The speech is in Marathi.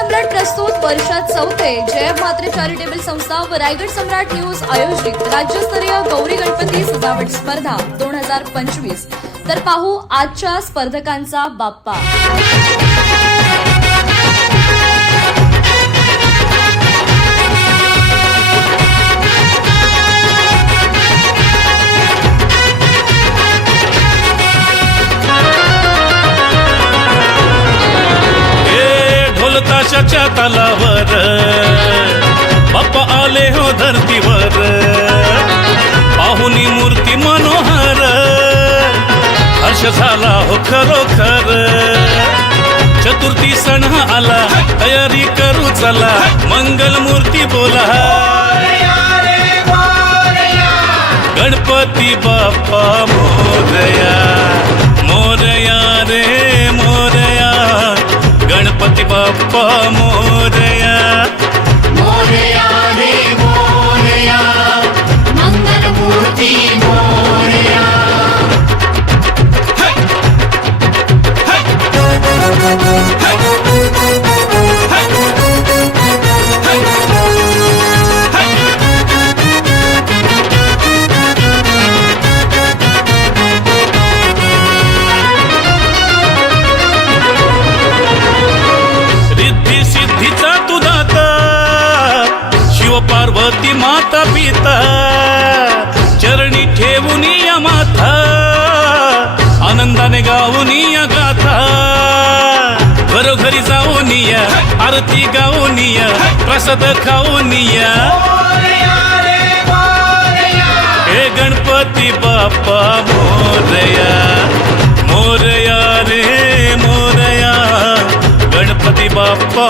सम्राट प्रस्तुत वर्षात चौथे जय म्हात्रे चॅरिटेबल संस्था व रायगड सम्राट न्यूज आयोजित राज्यस्तरीय गौरी गणपती सजावट स्पर्धा 2025। तर पाहू आजच्या स्पर्धकांचा बाप्पा। ताशाच्या तालावर बाप्पा आले हो धरतीवर, पाहुनी मूर्ती मनोहर, हर्ष झाला हो खरोखर। चतुर्थी सण आला, तयारी करू चला, मंगल मूर्ती बोला, गणपती बाप्पा मोरया, मोरया रे मोरया, गणपती बाप्पा मोरया, मोरया रे मोरया, मंगल मूर्ती मोरया। पार्वती माता पिता चरणी ठेवून या माथा, आनंदाने गाऊन या गाथा, घरोघरी जाऊन या, आरती गाऊन या, प्रसाद खाऊन या, हे गणपती बाप्पा मोरया, मोरया रे मोरया, गणपती बाप्पा